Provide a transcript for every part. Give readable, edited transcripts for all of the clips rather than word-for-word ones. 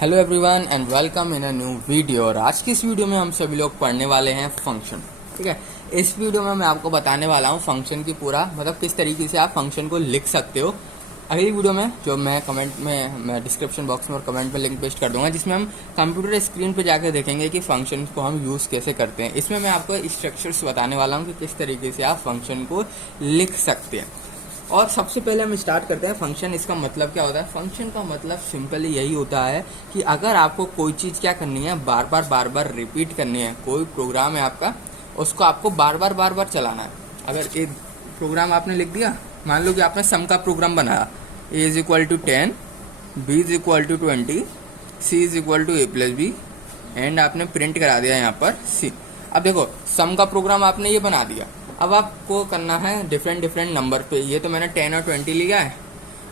Hello everyone and welcome in a new video. और आज की इस वीडियो में हम सभी लोग पढ़ने वाले हैं फंक्शन। ठीक है, इस वीडियो में मैं आपको बताने वाला हूं फंक्शन की पूरा मतलब किस तरीके से आप फंक्शन को लिख सकते हो। अगली वीडियो में जो मैं कमेंट में मैं डिस्क्रिप्शन बॉक्स में और कमेंट में लिंक पेस्ट कर दूंगा, जिसमें हम कंप्यूटर स्क्रीन पर जाकर देखेंगे कि फंक्शन को हम यूज़ कैसे करते हैं। इसमें मैं आपको स्ट्रक्चर्स बताने वाला हूँ कि किस तरीके से आप फंक्शन को लिख सकते हैं। और सबसे पहले हम स्टार्ट करते हैं फंक्शन। इसका मतलब क्या होता है? फंक्शन का मतलब सिंपली यही होता है कि अगर आपको कोई चीज़ क्या करनी है, बार बार रिपीट करनी है। कोई प्रोग्राम है आपका, उसको आपको बार बार चलाना है। अगर एक प्रोग्राम आपने लिख दिया, मान लो कि आपने सम का प्रोग्राम बनाया, a is equal to 10, b is equal to 20, c is equal to a plus B, and आपने प्रिंट करा दिया यहाँ पर c। अब देखो, सम का प्रोग्राम आपने ये बना दिया। अब आपको करना है डिफरेंट नंबर पे। ये तो मैंने 10 और 20 लिया है,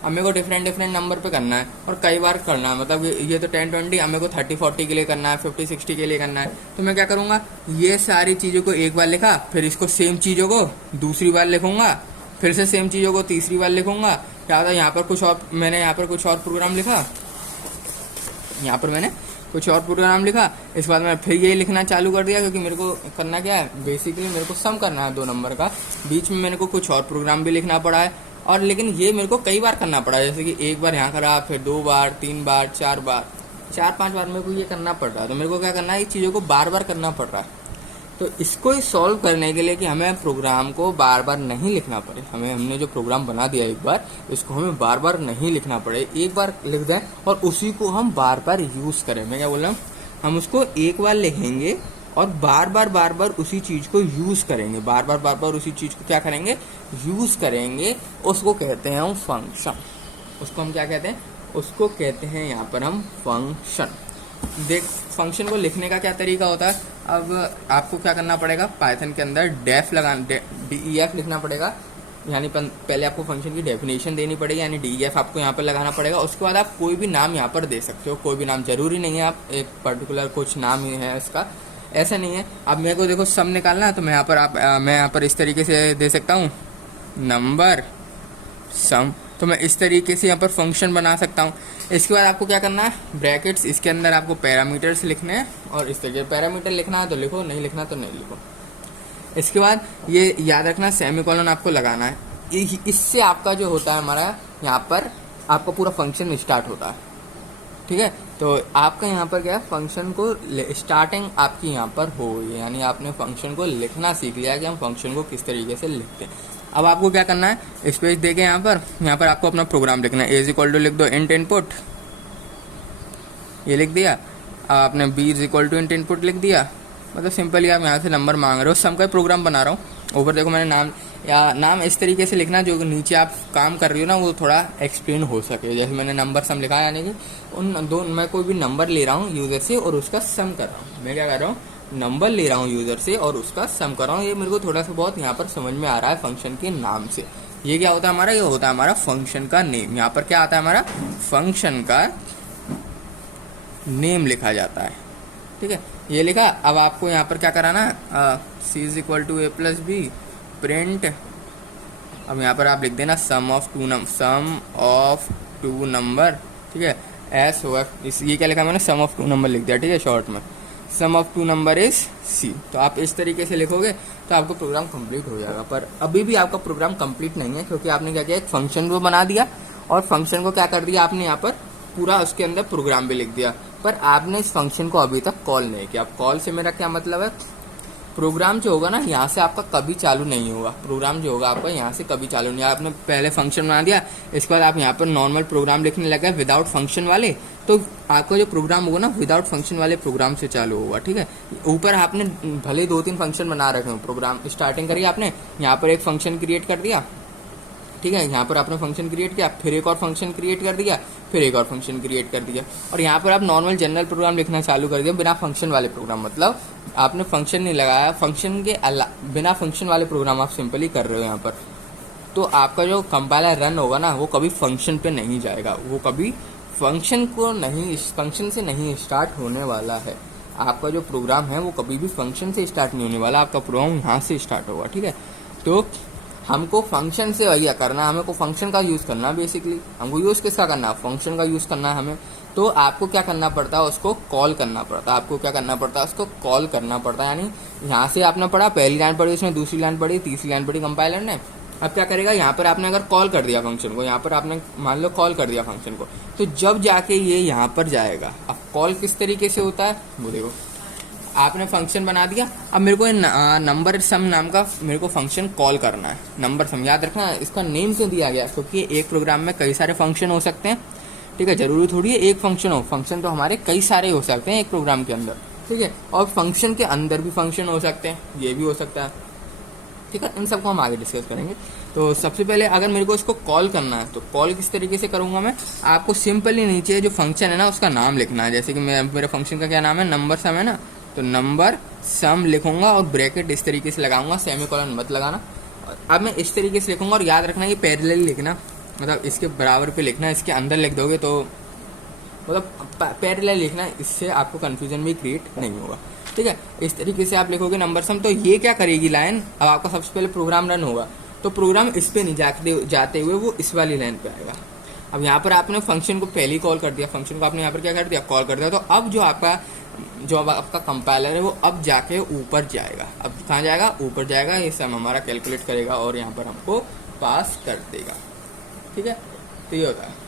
अब मेरे को डिफरेंट नंबर पे करना है और कई बार करना है। मतलब ये तो 10 20, अब मेरे को 30 40 के लिए करना है, 50 60 के लिए करना है। तो मैं क्या करूँगा, ये सारी चीज़ों को एक बार लिखा, फिर इसको सेम चीज़ों को दूसरी बार लिखूंगा, फिर से सेम चीज़ों को तीसरी बार लिखूंगा। क्या होता है, यहाँ पर कुछ और मैंने यहाँ पर कुछ और प्रोग्राम लिखा, यहाँ पर मैंने कुछ और प्रोग्राम लिखा। इसके बाद मैं फिर ये लिखना चालू कर दिया, क्योंकि मेरे को करना क्या है, बेसिकली मेरे को सम करना है 2 नंबर का। बीच में मेरे को कुछ और प्रोग्राम भी लिखना पड़ा है, और लेकिन ये मेरे को कई बार करना पड़ा है। जैसे कि एक बार यहाँ करा, फिर 2 बार, 3 बार, 4 बार, 4-5 बार मेरे को ये करना पड़ रहा है। तो मेरे को क्या करना है, ये चीज़ों को बार बार करना पड़ रहा है। तो इसको ही सॉल्व करने के लिए कि हमें प्रोग्राम को बार बार नहीं लिखना पड़े, हमने जो प्रोग्राम बना दिया एक बार, इसको हमें बार बार नहीं लिखना पड़े, एक बार लिख दें और उसी को हम बार बार यूज़ करें। मैं क्या बोल रहा हूँ, हम उसको एक बार लिखेंगे और बार बार उसी चीज़ को यूज़ करेंगे। बार बार उसी चीज़ को क्या करेंगे, यूज़ करेंगे। उसको कहते हैं हम फंक्शन। उसको हम क्या कहते हैं, उसको कहते हैं यहाँ पर हम फंक्शन। देख, फंक्शन को लिखने का क्या तरीका होता है। अब आपको क्या करना पड़ेगा, पाइथन के अंदर DEF लिखना पड़ेगा। यानी पहले आपको फंक्शन की डेफिनेशन देनी पड़ेगी, यानी DEF आपको यहाँ पर लगाना पड़ेगा। उसके बाद आप कोई भी नाम यहाँ पर दे सकते हो। कोई भी नाम, जरूरी नहीं है आप एक पर्टिकुलर कुछ नाम ही है इसका, ऐसा नहीं है। अब मेरे को देखो सम निकालना है, तो मैं यहाँ पर इस तरीके से दे सकता हूँ, नंबर सम। तो मैं इस तरीके से यहाँ पर फंक्शन बना सकता हूँ। इसके बाद आपको क्या करना है, ब्रैकेट्स, इसके अंदर आपको पैरामीटर्स लिखने हैं, और इस तरीके पैरामीटर लिखना है तो लिखो, नहीं लिखना तो नहीं लिखो। इसके बाद ये याद रखना, सेमीकोलन आपको लगाना है। इससे आपका जो होता है हमारा यहाँ पर आपका पूरा फंक्शन स्टार्ट होता है। ठीक है, तो आपका यहाँ पर क्या है, फंक्शन को स्टार्टिंग आपकी यहाँ पर हो गई, यानी आपने फंक्शन को लिखना सीख लिया कि हम फंक्शन को किस तरीके से लिखते हैं। अब आपको क्या करना है, स्पेस देके यहाँ पर आपको अपना प्रोग्राम लिखना है। a इज इक्वल टू लिख दो इंट इनपुट, ये लिख दिया। आपने b is equal to int input लिख दिया। मतलब सिंपली आप यहाँ से नंबर मांग रहे हो, सम का प्रोग्राम बना रहा हूँ। ऊपर देखो मैंने नाम इस तरीके से लिखना जो नीचे आप काम कर रही हो ना, वो थोड़ा एक्सप्लेन हो सके। जैसे मैंने नंबर सम लिखा है, यानी कि मैं कोई भी नंबर ले रहा हूँ यूजर से और उसका सम कर रहा हूँ। मैं क्या कर रहा हूँ, नंबर ले रहा हूँ यूजर से और उसका सम कर रहा हूँ। ये मेरे को थोड़ा सा बहुत यहाँ पर समझ में आ रहा है फंक्शन के नाम से। ये क्या होता है हमारा, ये होता है हमारा फंक्शन का नेम। यहाँ पर क्या आता है, हमारा फंक्शन का नेम लिखा जाता है। ठीक है, ये लिखा। अब आपको यहाँ पर क्या कराना है, c is equal to a plus B, print. अब यहाँ पर आप लिख देना सम ऑफ टू नंबर। ठीक है, SOF, ये क्या लिखा मैंने, सम ऑफ 2 नंबर लिख दिया। ठीक है, शॉर्ट में सम ऑफ 2 नंबर इज C। तो आप इस तरीके से लिखोगे तो आपका प्रोग्राम कंप्लीट हो जाएगा। पर अभी भी आपका प्रोग्राम कंप्लीट नहीं है, क्योंकि आपने क्या किया, एक फंक्शन को बना दिया और फंक्शन को क्या कर दिया आपने, यहाँ पर पूरा उसके अंदर प्रोग्राम भी लिख दिया। पर आपने इस फंक्शन को अभी तक कॉल नहीं किया। अब कॉल से मेरा क्या मतलब है, प्रोग्राम जो होगा ना यहाँ से आपका कभी चालू नहीं होगा। प्रोग्राम जो होगा आपका यहाँ से कभी चालू नहीं। आपने पहले फंक्शन बना दिया, इसके बाद आप यहाँ पर नॉर्मल प्रोग्राम लिखने लगे विदाउट फंक्शन वाले, तो आपका जो प्रोग्राम होगा ना विदाउट फंक्शन वाले प्रोग्राम से चालू होगा। ठीक है, ऊपर आपने भले 2-3 फंक्शन बना रखे हो, प्रोग्राम स्टार्टिंग करिए आपने, यहाँ पर एक फंक्शन क्रिएट कर दिया। ठीक है, यहाँ पर आपने फंक्शन क्रिएट किया, फिर एक और फंक्शन क्रिएट कर दिया, फिर एक और फंक्शन क्रिएट कर दिया, और यहाँ पर आप नॉर्मल जनरल प्रोग्राम लिखना चालू कर दिया बिना फंक्शन वाले प्रोग्राम। मतलब आपने फंक्शन नहीं लगाया, फंक्शन के बिना फंक्शन वाले प्रोग्राम आप सिंपली कर रहे हो यहाँ पर। तो आपका जो कंपाइलर रन होगा ना, वो कभी फंक्शन पे नहीं जाएगा, वो कभी फंक्शन से नहीं स्टार्ट होने वाला है। आपका जो प्रोग्राम है वो कभी भी फंक्शन से स्टार्ट नहीं होने वाला, आपका प्रोग्राम यहाँ से स्टार्ट होगा। ठीक है, तो हमको फंक्शन से भैया करना है, हमें को फंक्शन का यूज करना है। बेसिकली हमको यूज किसका करना है, फंक्शन का यूज करना है हमें। तो आपको क्या करना पड़ता है, उसको कॉल करना पड़ता है। आपको क्या करना पड़ता है, उसको कॉल करना पड़ता है। यानी यहाँ से आपने पढ़ा, पहली लाइन पढ़ी, उसने दूसरी लाइन पढ़ी, तीसरी लाइन पढ़ी कंपाइलर ने। अब क्या करेगा, यहाँ पर आपने अगर कॉल कर दिया फंक्शन को, यहाँ पर आपने मान लो कॉल कर दिया फंक्शन को, तो जब जाके ये यहाँ पर जाएगा। अब कॉल किस तरीके से होता है वो देखो, आपने फंक्शन बना दिया। अब मेरे को नंबर सम नाम का मेरे को फंक्शन कॉल करना है। नंबर सम याद रखना, इसका नेम क्यों दिया गया, क्योंकि एक प्रोग्राम में कई सारे फंक्शन हो सकते हैं। ठीक है, जरूरी थोड़ी है एक फंक्शन हो, फंक्शन तो हमारे कई सारे हो सकते हैं एक प्रोग्राम के अंदर। ठीक है, और फंक्शन के अंदर भी फंक्शन हो सकते हैं, ये भी हो सकता है। ठीक है, इन सबको हम आगे डिस्कस करेंगे। तो सबसे पहले अगर मेरे को इसको कॉल करना है तो कॉल किस तरीके से करूंगा मैं, आपको सिंपली नीचे जो फंक्शन है ना उसका नाम लिखना है। जैसे कि मेरे फंक्शन का क्या नाम है, नंबर सम है ना, तो नंबर सम लिखूंगा और ब्रैकेट इस तरीके से लगाऊंगा, सेमीकोलन मत लगाना। अब मैं इस तरीके से लिखूंगा और याद रखना ये पैरेलल लिखना, मतलब इसके बराबर पे लिखना। इसके अंदर लिख दोगे तो मतलब पैरेलल लिखना, इससे आपको कंफ्यूजन भी क्रिएट नहीं होगा। ठीक है, इस तरीके से आप लिखोगे नंबर सम, तो ये क्या करेगी लाइन, अब आपका सबसे पहले प्रोग्राम रन होगा तो प्रोग्राम इस पे नहीं जाते हुए वो इस वाली लाइन पे आएगा। अब यहाँ पर आपने फंक्शन को पहले ही कॉल कर दिया, फंक्शन को आपने यहाँ पर क्या कर दिया, कॉल कर दिया। तो अब जो आपका कंपाइलर है वो अब जाके ऊपर जाएगा। अब कहाँ जाएगा, ऊपर जाएगा, ये सम हमारा कैलकुलेट करेगा और यहाँ पर हमको पास कर देगा। ठीक है, तो ये होता है।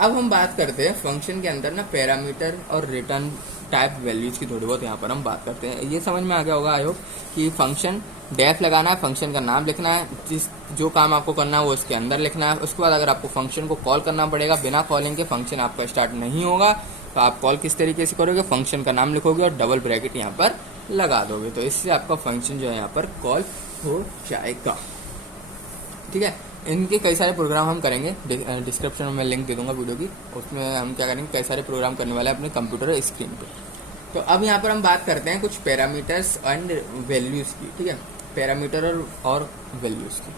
अब हम बात करते हैं फंक्शन के अंदर ना पैरामीटर और रिटर्न टाइप वैल्यूज की थोड़ी बहुत यहाँ पर हम बात करते हैं। ये समझ में आ गया होगा आई होप कि फंक्शन डेफ लगाना है, फंक्शन का नाम लिखना है, जो काम आपको करना है वो उसके अंदर लिखना है। उसके बाद अगर आपको फंक्शन को कॉल करना पड़ेगा, बिना कॉलिंग के फंक्शन आपका स्टार्ट नहीं होगा, तो आप कॉल किस तरीके से करोगे, फंक्शन का नाम लिखोगे और डबल ब्रैकेट यहाँ पर लगा दोगे, तो इससे आपका फंक्शन जो है यहाँ पर कॉल हो जाएगा। ठीक है, इनके कई सारे प्रोग्राम हम करेंगे, डिस्क्रिप्शन में मैं लिंक दे दूंगा वीडियो की, उसमें हम क्या करेंगे, कई सारे प्रोग्राम करने वाले हैं अपने कंप्यूटर स्क्रीन पे। तो अब यहाँ पर हम बात करते हैं कुछ पैरामीटर्स एंड वैल्यूज़ की। ठीक है, पैरामीटर और वैल्यूज़ की।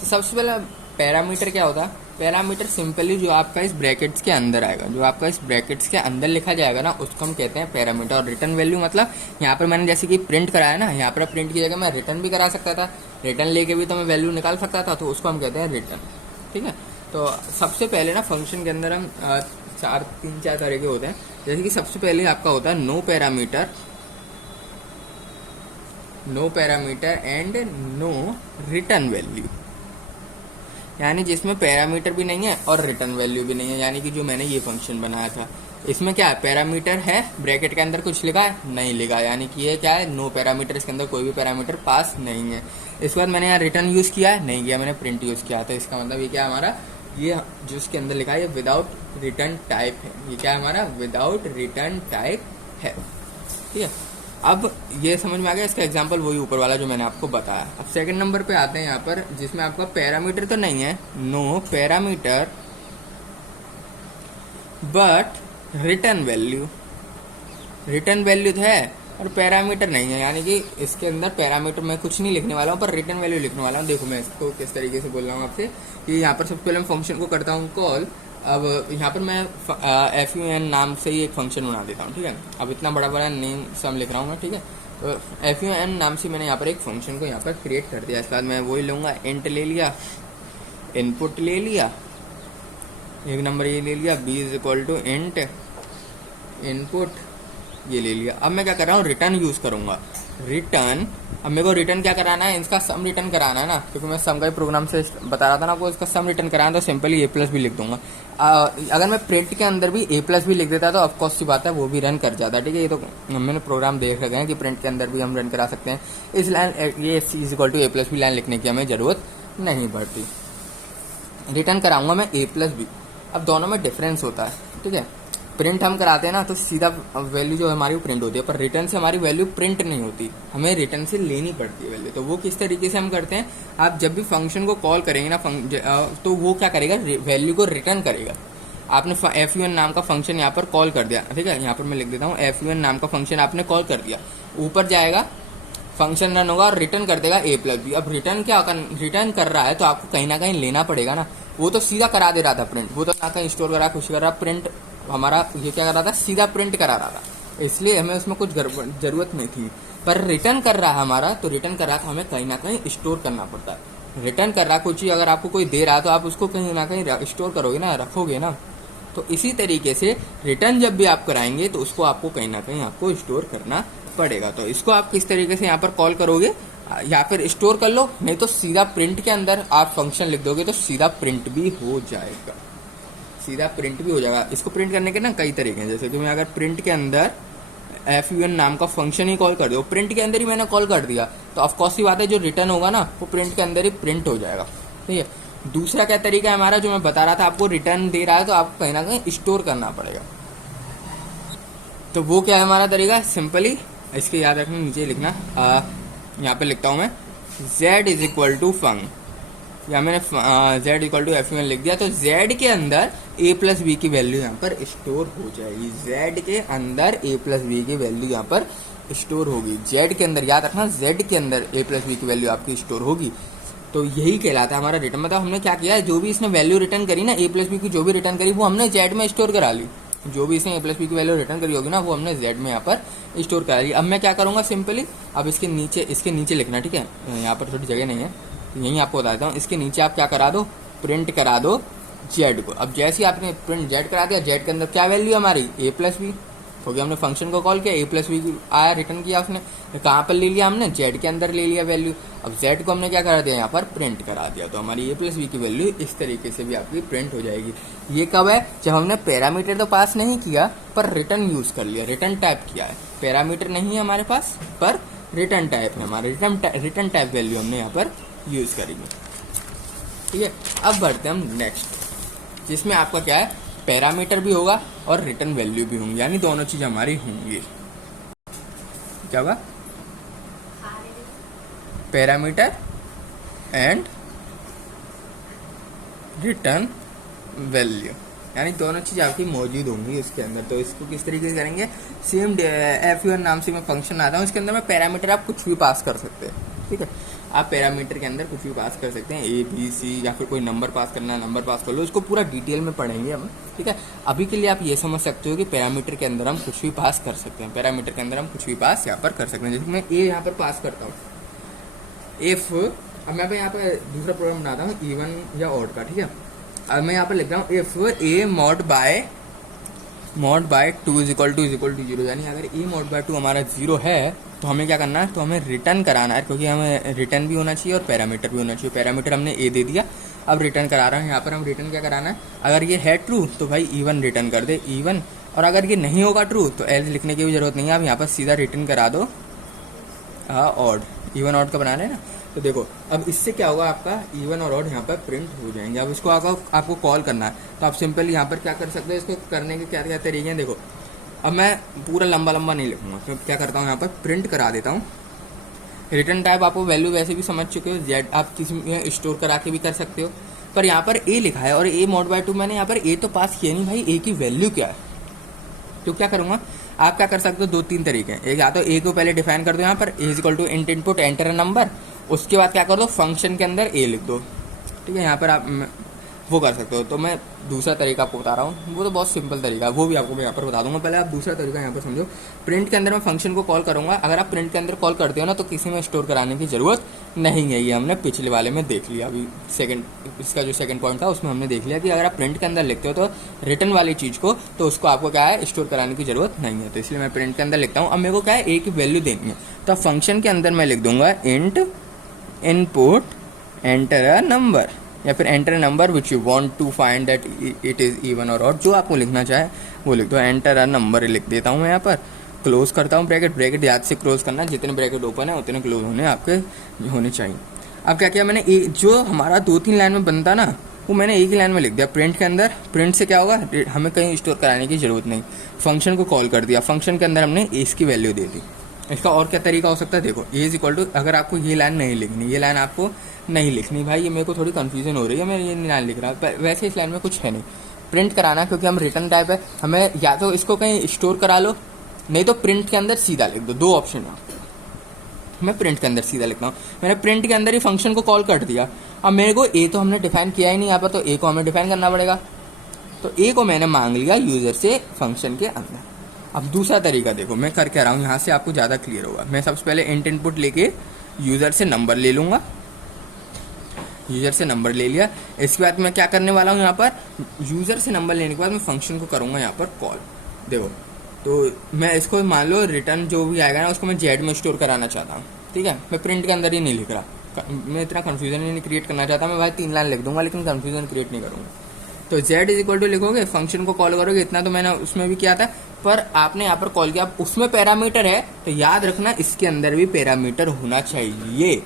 तो सबसे पहले पैरामीटर क्या होता है, पैरामीटर सिंपली जो आपका इस ब्रैकेट्स के अंदर आएगा, जो आपका इस ब्रैकेट्स के अंदर लिखा जाएगा ना, उसको हम कहते हैं पैरामीटर। और रिटर्न वैल्यू मतलब यहाँ पर मैंने जैसे कि प्रिंट कराया ना, यहाँ पर प्रिंट की जगह मैं रिटर्न भी करा सकता था, रिटर्न लेके भी तो मैं वैल्यू निकाल सकता था, तो उसको हम कहते हैं रिटर्न। ठीक है, तो सबसे पहले ना फंक्शन के अंदर हम तीन चार तरह के होते हैं। जैसे कि सबसे पहले आपका होता है no parameter and no return value, यानी जिसमें पैरामीटर भी नहीं है और रिटर्न वैल्यू भी नहीं है। यानी कि जो मैंने ये फंक्शन बनाया था इसमें क्या है, पैरामीटर है, ब्रैकेट के अंदर कुछ लिखा है, नहीं लिखा, यानी कि ये क्या है, नो पैरामीटर, इसके अंदर कोई भी पैरामीटर पास नहीं है। इसके बाद मैंने यहाँ रिटर्न यूज़ किया है, नहीं किया, मैंने प्रिंट यूज़ किया। तो इसका मतलब ये क्या हमारा, ये जो इसके अंदर लिखा है ये विदाउट रिटर्न टाइप है, ये क्या हमारा विदाउट रिटर्न टाइप है। ठीक है, अब ये समझ में आ गया, इसका एग्जांपल वही ऊपर वाला जो मैंने आपको बताया। अब सेकंड नंबर पे आते हैं यहाँ पर, जिसमें आपका पैरामीटर तो नहीं है, no parameter but return value, return value तो है और पैरामीटर नहीं है, यानी कि इसके अंदर पैरामीटर मैं कुछ नहीं लिखने वाला हूँ पर रिटर्न वैल्यू लिखने वाला हूँ। देखो मैं इसको किस तरीके से बोल रहा हूँ आपसे कि यहाँ पर सबसे पहले मैं फंक्शन को करता हूँ कॉल। अब यहाँ पर मैं fun नाम से ही एक फंक्शन बना देता हूँ। ठीक है, अब इतना बड़ा बड़ा नेम सम लिख रहा हूँ मैं। ठीक है, तो fun नाम से मैंने यहाँ पर एक फंक्शन को यहाँ पर क्रिएट कर दिया। इसके बाद मैं वही लूँगा, इंट ले लिया, इनपुट ले लिया, एक नंबर ये ले लिया, b is equal to int input ये ले लिया। अब मैं क्या कर रहा हूँ, रिटर्न यूज़ करूँगा, रिटर्न। अब मेरे को रिटर्न क्या कराना है, इसका सम रिटर्न कराना है ना, क्योंकि मैं सम का ही प्रोग्राम से बता रहा था ना आपको, इसका सम रिटर्न कराना, तो सिंपली ए प्लस भी लिख दूंगा। अगर मैं प्रिंट के अंदर भी ए प्लस भी लिख देता तो ऑफकोर्स सी बात है वो भी रन कर जाता। ठीक है, ये तो मैंने प्रोग्राम देख रखे हैं कि प्रिंट के अंदर भी हम रन करा सकते हैं। इस लाइन ये is equal to A plus B line लिखने की हमें ज़रूरत नहीं पड़ती। रिटर्न कराऊंगा मैं ए प्लस बी। अब दोनों में डिफरेंस होता है। ठीक है, प्रिंट हम कराते हैं ना तो सीधा वैल्यू जो हमारी प्रिंट होती है, पर रिटर्न से हमारी वैल्यू प्रिंट नहीं होती, हमें रिटर्न से लेनी पड़ती है वैल्यू। तो वो किस तरीके से हम करते हैं, आप जब भी फंक्शन को कॉल करेंगे ना तो वो क्या करेगा, वैल्यू को रिटर्न करेगा। आपने fun नाम का फंक्शन यहाँ पर कॉल कर दिया। ठीक है, यहाँ पर मैं लिख देता हूँ, fun नाम का फंक्शन आपने कॉल कर दिया, ऊपर जाएगा, फंक्शन रन होगा और रिटर्न कर देगा ए प्लस बी। अब रिटर्न कर रहा है तो आपको कहीं ना कहीं लेना पड़ेगा ना, वो तो सीधा करा दे रहा था प्रिंट, वो तो ना कहीं स्टोर करा कुछ कर रहा, प्रिंट हमारा ये क्या कर रहा था, सीधा प्रिंट करा रहा था, इसलिए हमें उसमें कुछ जरूरत नहीं थी। पर रिटर्न कर रहा है हमारा, तो रिटर्न कर रहा था, हमें कहीं ना कहीं स्टोर करना पड़ता है। रिटर्न कर रहा कोई चीज़, अगर आपको कोई दे रहा तो आप उसको कहीं ना कहीं स्टोर करोगे ना, रखोगे ना। तो इसी तरीके से रिटर्न जब भी आप कराएंगे तो उसको आपको कहीं ना कहीं आपको स्टोर करना पड़ेगा। तो इसको आप किस तरीके से यहाँ पर कॉल करोगे, या फिर स्टोर कर लो, नहीं तो सीधा प्रिंट के अंदर आप फंक्शन लिख दोगे तो सीधा प्रिंट भी हो जाएगा, सीधा प्रिंट भी हो जाएगा। इसको प्रिंट करने के ना कई तरीके हैं, जैसे कि मैं अगर प्रिंट के अंदर fun नाम का फंक्शन ही कॉल कर दो, प्रिंट के अंदर ही मैंने कॉल कर दिया, तो ऑफकोर्स ही बात है जो रिटर्न होगा ना वो प्रिंट के अंदर ही प्रिंट हो जाएगा। ठीक है। दूसरा क्या तरीका है हमारा, जो मैं बता रहा था, आपको रिटर्न दे रहा है तो आपको कहीं ना कहीं स्टोर करना पड़ेगा। तो वो क्या है हमारा तरीका, सिंपली इसके याद रखना, नीचे लिखना, यहाँ पे लिखता हूँ मैं z इज इक्वल टू फंग, या मैंने z इक्वल टू fun लिख दिया, तो z के अंदर a प्लस बी की वैल्यू यहाँ पर स्टोर हो जाएगी। z के अंदर a प्लस बी की वैल्यू यहाँ पर स्टोर होगी, z के अंदर, याद रखना z के अंदर a प्लस बी की वैल्यू आपकी स्टोर होगी। तो यही कहलाता है हमारा रिटर्न। मतलब हमने क्या किया है, जो भी इसने वैल्यू रिटर्न करी ना, a प्लस बी की जो भी रिटर्न करी वो हमने z में स्टोर करा ली, जो भी इसने a प्लस बी की वैल्यू रिटर्न करी होगी ना वो हमने z में यहाँ पर स्टोर करा ली। अब मैं क्या करूँगा, सिंपली अब इसके नीचे लिखना, ठीक है, यहाँ पर थोड़ी जगह नहीं है, यही आपको बताता हूँ। इसके नीचे आप क्या करा दो, प्रिंट करा दो z को। अब जैसे ही आपने प्रिंट z करा दिया, z के अंदर क्या वैल्यू हमारी a प्लस बी, क्योंकि हमने फंक्शन को कॉल किया, a प्लस बी आया, रिटर्न किया उसने, कहाँ पर ले लिया हमने, z के अंदर ले लिया वैल्यू। अब z को हमने क्या करा दिया, यहाँ पर प्रिंट करा दिया, तो हमारी a प्लस बी की वैल्यू इस तरीके से भी आपकी प्रिंट हो जाएगी। ये कब है, जब हमने पैरामीटर तो पास नहीं किया पर रिटर्न यूज कर लिया, रिटर्न टाइप किया है। पैरामीटर नहीं है हमारे पास पर रिटर्न टाइप है हमारा, रिटर्न टाइप वैल्यू हमने यहाँ पर यूज करेंगे। ठीक है। अब बढ़ते हैं हम नेक्स्ट, जिसमें आपका क्या है, पैरामीटर भी होगा और रिटर्न वैल्यू भी होंगी, यानी दोनों चीज हमारी होंगी। क्या होगा, पैरामीटर एंड रिटर्न वैल्यू, यानी दोनों चीज आपकी मौजूद होंगी इसके अंदर। तो इसको किस तरीके से करेंगे, सेम fun नाम से मैं फंक्शन आता हूँ, इसके अंदर में पैरामीटर आप कुछ भी पास कर सकते हैं। ठीक है, आप पैरामीटर के अंदर कुछ भी पास कर सकते हैं, a b c, या फिर कोई नंबर पास करना है नंबर पास कर लो, इसको पूरा डिटेल में पढ़ेंगे हम। ठीक है, अभी के लिए आप ये समझ सकते हो कि पैरामीटर के अंदर हम कुछ भी पास कर सकते हैं, पैरामीटर के अंदर हम कुछ भी पास यहाँ पर कर सकते हैं। जैसे मैं a यहाँ पर पास करता हूँ, इफ, अब मैं यहाँ पर दूसरा प्रोग्राम बनाता हूँ इवन या ऑड का। ठीक है, अब मैं यहाँ पर लिख रहा हूँ if a mod by 2 is equal to 0, यानी अगर a मॉड बाय 2 हमारा 0 है तो हमें क्या करना है, तो हमें रिटर्न कराना है, क्योंकि हमें रिटर्न भी होना चाहिए और पैरामीटर भी होना चाहिए। पैरामीटर हमने a दे दिया, अब रिटर्न करा रहा है, यहाँ पर हम रिटर्न क्या कराना है, अगर ये है ट्रू तो भाई इवन रिटर्न कर दे, इवन, और अगर ये नहीं होगा ट्रू तो एल्स लिखने की भी जरूरत नहीं है, आप यहाँ पर सीधा रिटर्न करा दो ऑड, इवन ऑड का बना लेना। तो देखो अब इससे क्या होगा, आपका इवन और ऑड यहाँ पर प्रिंट हो जाएंगे। अब इसको आपको कॉल करना है, तो आप सिंपल यहाँ पर क्या कर सकते हो, इसको करने के क्या क्या तरीके हैं। देखो अब मैं पूरा लंबा नहीं लिखूंगा, तो क्या करता हूँ, यहाँ पर प्रिंट करा देता हूँ। रिटर्न टाइप आपको वैल्यू वैसे भी समझ चुके हो, जेड आप किसी में स्टोर करा के भी कर सकते हो, पर यहाँ पर ए लिखा है और a मॉड बाय 2 मैंने यहाँ पर a तो पास किया नहीं भाई, a की वैल्यू क्या है। तो क्या करूँगा, आप क्या कर सकते हो, 2-3 तरीके हैं। एक, या तो a को पहले डिफाइन कर दो, यहाँ पर a is equal to int input enter number, उसके बाद क्या कर दो, फंक्शन के अंदर a लिख दो। ठीक है, यहाँ पर आप वो कर सकते हो। तो मैं दूसरा तरीका आपको बता रहा हूँ, वो तो बहुत सिंपल तरीका है, वो भी आपको मैं यहाँ पर बता दूंगा। पहले आप दूसरा तरीका यहाँ पर समझो। प्रिंट के अंदर मैं फंक्शन को कॉल करूँगा, अगर आप प्रिंट के अंदर कॉल करते हो ना तो किसी में स्टोर कराने की जरूरत नहीं है, ये हमने पिछले वाले में देख लिया। अभी इसका जो सेकंड पॉइंट था उसमें हमने देख लिया कि अगर आप प्रिंट के अंदर लिखते हो तो रिटर्न वाली चीज़ को, तो उसको आपको क्या है, स्टोर कराने की जरूरत नहीं है। तो इसलिए मैं प्रिंट के अंदर लिखता हूँ। अब मेरे को क्या है, a की वैल्यू देनी है, तो फंक्शन के अंदर मैं लिख दूंगा int input enter a number, या फिर enter number which you want to find that it is even और ऑड, जो आपको लिखना चाहे वो लिख दो। एंटर अ नंबर लिख देता हूँ मैं यहाँ पर, क्लोज करता हूँ ब्रैकेट याद से क्लोज करना, जितने ब्रैकेट ओपन है उतने क्लोज आपके होने चाहिए। अब क्या किया मैंने, जो हमारा 2-3 लाइन में बनता ना वो मैंने एक ही लाइन में लिख दिया प्रिंट के अंदर। प्रिंट से क्या होगा, हमें कहीं स्टोर कराने की जरूरत नहीं, फंक्शन को कॉल कर दिया, फंक्शन के अंदर हमने इसकी वैल्यू दे दी। इसका और क्या तरीका हो सकता है, देखो a इज इक्वल टू, अगर आपको ये लाइन नहीं लिखनी, ये लाइन आपको नहीं लिखनी, भाई ये मेरे को थोड़ी कंफ्यूजन हो रही है, मैं ये लाइन लिख रहा, वैसे इस लाइन में कुछ है नहीं, प्रिंट कराना, क्योंकि हम रिटर्न टाइप है, हमें या तो इसको कहीं स्टोर करा लो, नहीं तो प्रिंट के अंदर सीधा लिख दो। 2 ऑप्शन है, मैं प्रिंट के अंदर सीधा लिखता हूँ। मैंने प्रिंट के अंदर ही फंक्शन को कॉल कर दिया। अब मेरे को a तो हमने डिफाइन किया ही नहीं यहाँ पर, तो a को हमें डिफाइन करना पड़ेगा, तो a को मैंने मांग लिया यूजर से फंक्शन के अंदर। अब दूसरा तरीका देखो मैं कर क्या रहा हूँ, यहाँ से आपको ज़्यादा क्लियर होगा। मैं सबसे पहले इंट इनपुट लेके यूज़र से नंबर ले लूँगा, यूज़र से नंबर ले लिया। इसके बाद मैं क्या करने वाला हूँ यहाँ पर, यूज़र से नंबर लेने के बाद मैं फंक्शन को करूँगा यहाँ पर कॉल। देखो तो मैं इसको मान लो रिटर्न जो भी आएगा ना उसको मैं जेड में स्टोर कराना चाहता हूँ, ठीक है। मैं प्रिंट के अंदर ही नहीं लिख रहा, मैं इतना कन्फ्यूजन नहीं क्रिएट करना चाहता। मैं भाई 3 लाइन लिख दूंगा लेकिन कन्फ्यूजन क्रिएट नहीं करूँगा। तो z इज इक्वल टू लिखोगे, फंक्शन को कॉल करोगे, इतना तो मैंने उसमें भी किया था, पर आपने यहाँ पर कॉल किया, उसमें पैरामीटर है तो याद रखना इसके अंदर भी पैरामीटर होना चाहिए।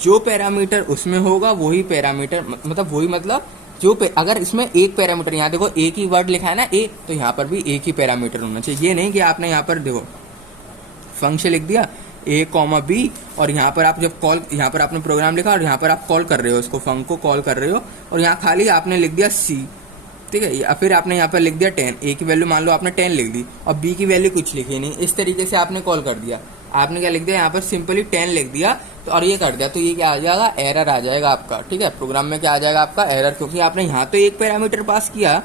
जो पैरामीटर उसमें होगा वही पैरामीटर, मतलब वही मतलब जो अगर इसमें एक पैरामीटर, यहाँ देखो एक ही वर्ड लिखा है ना ए, तो यहाँ पर भी एक ही पैरामीटर होना चाहिए। ये नहीं कि आपने यहाँ पर देखो फंक्शन लिख दिया ए कॉमा बी और यहाँ पर आप जब कॉल, यहाँ पर आपने प्रोग्राम लिखा और यहाँ पर आप कॉल कर रहे हो, उसको फंक को कॉल कर रहे हो और यहाँ खाली आपने लिख दिया सी, ठीक है। या फिर आपने यहाँ पर लिख दिया 10, ए की वैल्यू मान लो आपने 10 लिख दी और बी की वैल्यू कुछ लिखी नहीं, इस तरीके से आपने कॉल कर दिया। आपने क्या लिख दिया यहाँ पर सिंपली 10 लिख दिया तो और ये कर दिया, तो ये क्या आ जाएगा, एरर आ जाएगा आपका, ठीक है। प्रोग्राम में क्या आ जाएगा आपका, एरर, क्योंकि आपने यहाँ तो एक पैरामीटर पास किया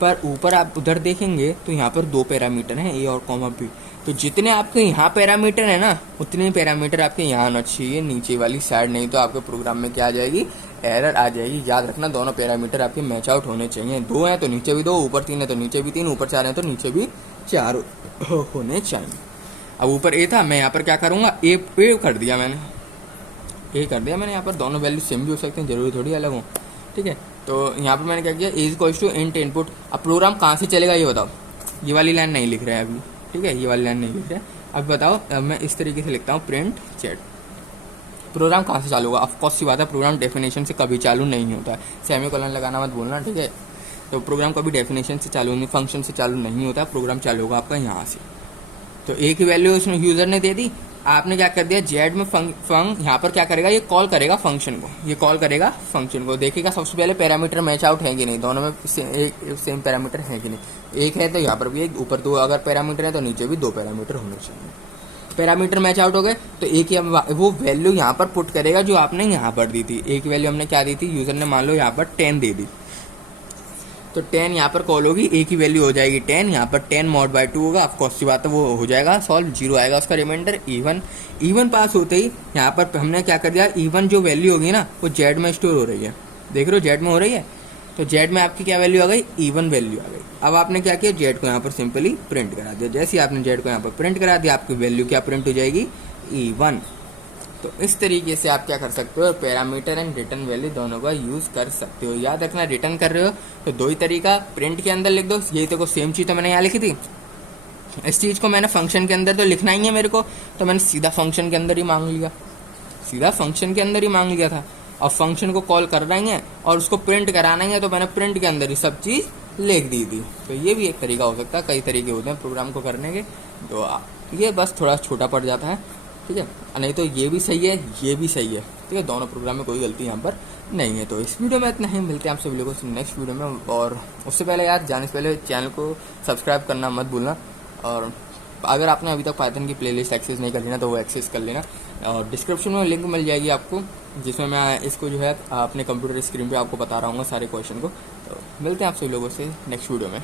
पर ऊपर आप उधर देखेंगे तो यहाँ पर 2 पैरामीटर हैं, ए और कॉमा बी। तो जितने आपके यहाँ पैरामीटर है ना उतने पैरामीटर आपके यहाँ आना चाहिए, नीचे वाली साइड, नहीं तो आपके प्रोग्राम में क्या आ जाएगी, एरर आ जाएगी। याद रखना दोनों पैरामीटर आपके मैच आउट होने चाहिए, 2 हैं तो नीचे भी 2, ऊपर 3 है तो नीचे भी 3, ऊपर 4 है तो नीचे भी 4 होने चाहिए। अब ऊपर ए था, मैं यहाँ पर क्या करूँगा, ए कर दिया मैंने, ए कर दिया मैंने। यहाँ पर दोनों वैल्यू सेम भी हो सकते हैं, जरूरी थोड़ी अलग हो, ठीक है। तो यहाँ पर मैंने क्या किया, is equals to int input. अब प्रोग्राम कहाँ से चलेगा ये बताओ, ये वाली लाइन नहीं लिख रहा है अभी, ठीक है, ये वाली लाइन नहीं लिख रहा है। अब बताओ, अब मैं इस तरीके से लिखता हूँ प्रिंट जेड, प्रोग्राम कहाँ से चालू होगा। ऑफकोर्स सी बात है, प्रोग्राम डेफिनेशन से कभी चालू नहीं होता है, सेमीकोलन लगाना मत बोलना, ठीक है। तो प्रोग्राम कभी डेफिनेशन से चालू नहीं, फंक्शन से चालू नहीं होता, प्रोग्राम चालू होगा आपका यहाँ से। तो एक ही वैल्यू उसमें यूजर ने दे दी, आपने क्या कर दिया, जेड में फंक यहाँ पर क्या करेगा, ये कॉल करेगा फंक्शन को, ये कॉल करेगा फंक्शन को, देखेगा सबसे पहले पैरामीटर मैच आउट है कि नहीं, दोनों में सेम पैरामीटर है कि नहीं। एक है तो यहाँ पर भी एक, यूपर 2 अगर पैरामीटर है तो नीचे भी 2 पैरामीटर होने चाहिए। पैरामीटर मैच आउट हो गए तो एक ही वो वैल्यू यहाँ पर पुट करेगा जो आपने यहाँ पर दी थी। एक वैल्यू हमने क्या दी थी, यूजर ने मान लो यहाँ पर 10 दे दी, तो 10 यहाँ पर कॉल होगी, एक ही वैल्यू हो जाएगी 10, यहाँ पर 10 मॉड बाय 2 होगा, ऑफकोर्स सी बात है वो हो जाएगा सॉल्व, 0 आएगा उसका रिमाइंडर। इवन पास होते ही यहाँ पर हमने क्या कर दिया, इवन जो वैल्यू होगी ना वो जेड में स्टोर हो रही है, देख रहे हो जेड में हो रही है, तो जेड में आपकी क्या वैल्यू आ गई, इवन वैल्यू आ गई। अब आपने क्या किया, जेड को यहाँ पर सिंपली प्रिंट करा दिया, जैसे आपने जेड को यहाँ पर प्रिंट करा दिया आपकी वैल्यू क्या प्रिंट हो जाएगी, इवन। तो इस तरीके से आप क्या कर सकते हो, पैरामीटर एंड रिटर्न वैल्यू दोनों का यूज कर सकते हो। याद रखना रिटर्न कर रहे हो तो 2 ही तरीका, प्रिंट के अंदर लिख दो, यही तो सेम चीज तो मैंने यहाँ लिखी थी, इस चीज को मैंने फंक्शन के अंदर तो लिखना ही है मेरे को, तो मैंने सीधा फंक्शन के अंदर ही मांग लिया, सीधा फंक्शन के अंदर ही मांग लिया था। और फंक्शन को कॉल कर रहे हैं और उसको प्रिंट कराना है तो मैंने प्रिंट के अंदर ही सब चीज लिख दी थी। तो ये भी एक तरीका हो सकता है, कई तरीके होते हैं प्रोग्राम को करने के, तो ये बस थोड़ा छोटा पड़ जाता है, ठीक है। नहीं तो ये भी सही है, ये भी सही है, ठीक है, दोनों प्रोग्राम में कोई गलती यहाँ पर नहीं है। तो इस वीडियो में इतना ही, मिलते हैं आपसे वीडियो को नेक्स्ट वीडियो में। और उससे पहले यार, जाने से पहले चैनल को सब्सक्राइब करना मत भूलना, और अगर आपने अभी तक पाइथन की प्लेलिस्ट एक्सेस नहीं कर लेना तो वो एक्सेस कर लेना, और डिस्क्रिप्शन में लिंक मिल जाएगी आपको, जिसमें मैं इसको जो है अपने कंप्यूटर स्क्रीन पे आपको बता रहा हूँ सारे क्वेश्चन को। तो मिलते हैं आपसे लोगों से नेक्स्ट वीडियो में।